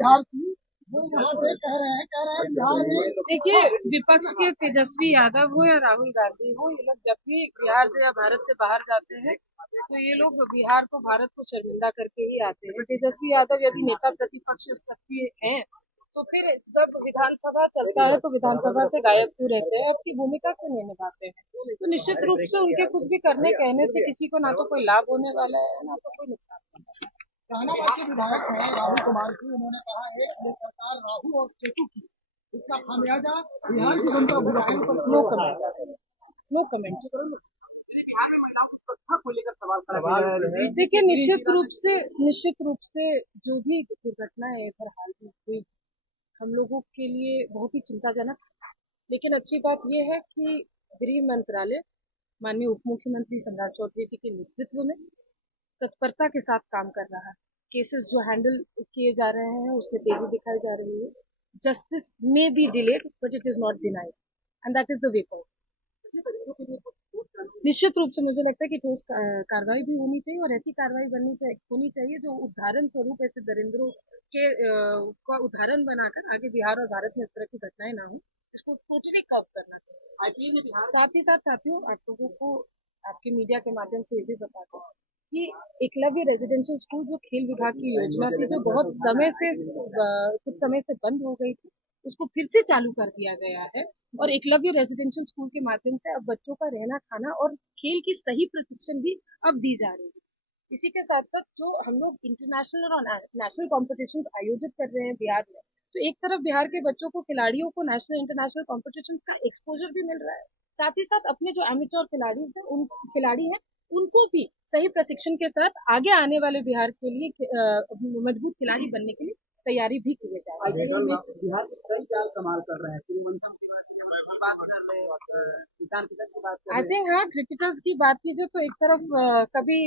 बिहार की, वो यहाँ पे कह रहे हैं बिहार में। देखिए, विपक्ष के तेजस्वी यादव हो या राहुल गांधी हो, ये लोग जब भी बिहार से या भारत से बाहर जाते हैं तो ये लोग बिहार को, भारत को शर्मिंदा करके ही आते हैं। तेजस्वी यादव यदि नेता प्रतिपक्ष सत्य हैं तो फिर जब विधानसभा चलता है तो विधानसभा से गायब क्यों रहते हैं, अपनी भूमिका क्यों नहीं निभाते हैं? तो निश्चित रूप से उनके कुछ भी करने कहने से किसी को ना तो कोई लाभ होने वाला है, ना तो कोई नुकसान। जहानाबाद के विधायक हैं राहुल कुमार जी, उन्होंने कहा है कि ये सरकार राहु और केतु की, इसका खामियाजा बिहार की जनता भुगतेगी पर नो कमेंट, नो कमेंट। देखिए, निश्चित रूप से जो भी दुर्घटनाएं इधर हाल में हुई, हम लोगों के लिए बहुत ही चिंताजनक। लेकिन अच्छी बात यह है कि गृह मंत्रालय माननीय उप मुख्यमंत्री सम्राट चौधरी जी के नेतृत्व में तत्परता के साथ काम कर रहा है। केसेस जो हैंडल किए जा रहे हैं उसमें तेजी दिखाई जा रही है। जस्टिस में be delayed but it is not denied, and that is the way forward. निश्चित रूप से मुझे लगता है कि ठोस कार्रवाई भी होनी चाहिए, और ऐसी कार्रवाई होनी चाहिए जो उदाहरण स्वरूप ऐसे दरिंद्रों के का उदाहरण बनाकर आगे बिहार और भारत में इस तरह की घटनाएं ना हो, इसको टोटली कम करना चाहिए। साथ ही साथ साथियों, आप लोगों को आपके मीडिया के माध्यम से ये भी बता दूं कि एकलव्य रेजिडेंशियल स्कूल जो खेल विभाग की योजना थी, जो बहुत समय से कुछ समय से बंद हो गई थी, उसको फिर से चालू कर दिया गया है। और एकलव्य रेजिडेंशियल स्कूल के माध्यम से अब बच्चों का रहना खाना और खेल की सही प्रशिक्षण भी अब दी जा रही है। इसी के साथ साथ जो हम लोग इंटरनेशनल और नेशनल कॉम्पिटिशन आयोजित कर रहे हैं बिहार में, तो एक तरफ बिहार के बच्चों को, खिलाड़ियों को नेशनल इंटरनेशनल कॉम्पिटिशन का एक्सपोजर भी मिल रहा है। साथ ही साथ अपने जो एमेच्योर खिलाड़ी हैं उनको भी सही प्रशिक्षण के साथ आगे आने वाले बिहार के लिए मजबूत खिलाड़ी बनने के लिए तैयारी भी की जा रही है। बिहार कई चार कमाल कर रहे हैं, तिरुवंतम की बात कर रहे हैं, किसान किसान की बात कर आई रहे हैं। थिंक हाँ, क्रिकेटर्स की बात कीजिए तो एक तरफ कभी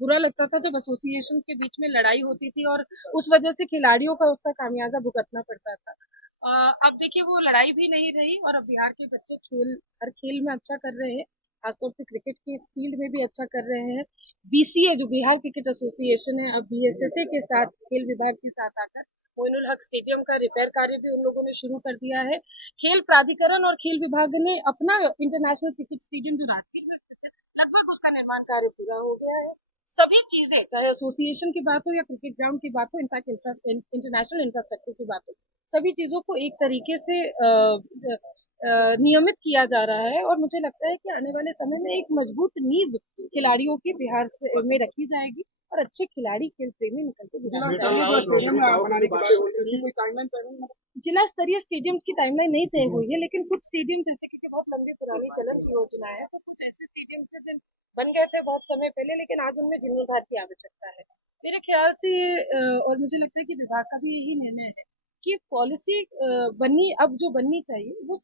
बुरा लगता था जब एसोसिएशन के बीच में लड़ाई होती थी और उस वजह से खिलाड़ियों का उसका खामियाजा भुगतना पड़ता था। अब देखिए, वो लड़ाई भी नहीं रही और अब बिहार के बच्चे हर खेल में अच्छा कर रहे हैं। खासतौर से क्रिकेट के फील्ड में भी अच्छा कर रहे हैं। बीसीए जो बिहार क्रिकेट एसोसिएशन है, अब बीएसएसए के साथ, खेल विभाग के साथ आकर मोइनुल हक स्टेडियम का रिपेयर कार्य भी उन लोगों ने शुरू कर दिया है। खेल प्राधिकरण और खेल विभाग ने अपना इंटरनेशनल क्रिकेट स्टेडियम जो राजगीर में स्थित है, लगभग उसका निर्माण कार्य पूरा हो गया है। सभी चीजें, चाहे एसोसिएशन की बात हो या क्रिकेट ग्राउंड की बात हो, इनफैक्ट इंटरनेशनल इंफ्रास्ट्रक्चर की बात हो, सभी चीजों को एक तरीके से नियमित किया जा रहा है। और मुझे लगता है कि आने वाले समय में एक मजबूत नींव खिलाड़ियों की बिहार में रखी जाएगी और अच्छे खिलाड़ी, खेल प्रेमी निकल के बिहार से आएंगे। जिला स्तरीय स्टेडियम की टाइमलाइन नहीं तय हुई है, लेकिन कुछ स्टेडियम, जैसे कि बहुत लंबी पुरानी चलन की योजना है, तो कुछ ऐसे स्टेडियम थे जिन बन गए थे बहुत समय पहले, लेकिन आज उनमें जीर्णोद्धार की आवश्यकता है। मेरे ख्याल से और मुझे लगता है कि विभाग का भी यही निर्णय है कि पॉलिसी बननी, अब जो बननी चाहिए वो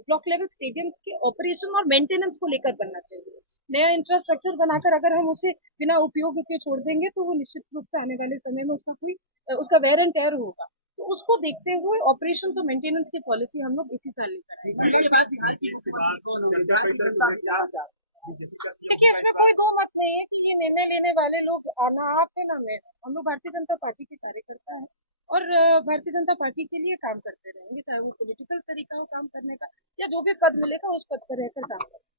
ब्लॉक लेवल स्टेडियम्स के ऑपरेशन और मेंटेनेंस को लेकर बनना चाहिए। नया इंफ्रास्ट्रक्चर बनाकर अगर हम उसे बिना उपयोग के छोड़ देंगे तो वो निश्चित रूप से आने वाले समय में उसका वेयर एंड टेयर होगा। तो उसको देखते हुए ऑपरेशन और मेंटेनेंस की पॉलिसी हम लोग इसी साल लेकर आएंगे। इसके बाद बिहार की देखिए, इसमें कोई दो मत नहीं है कि ये निर्णय लेने वाले लोग ना आप है ना मैं, हम लोग भारतीय जनता पार्टी के कार्यकर्ता हैं और भारतीय जनता पार्टी के लिए काम करते रहेंगे, चाहे वो पॉलिटिकल तरीका हो काम करने का या जो भी पद मिलेगा उस पद पर रहकर काम करेंगे।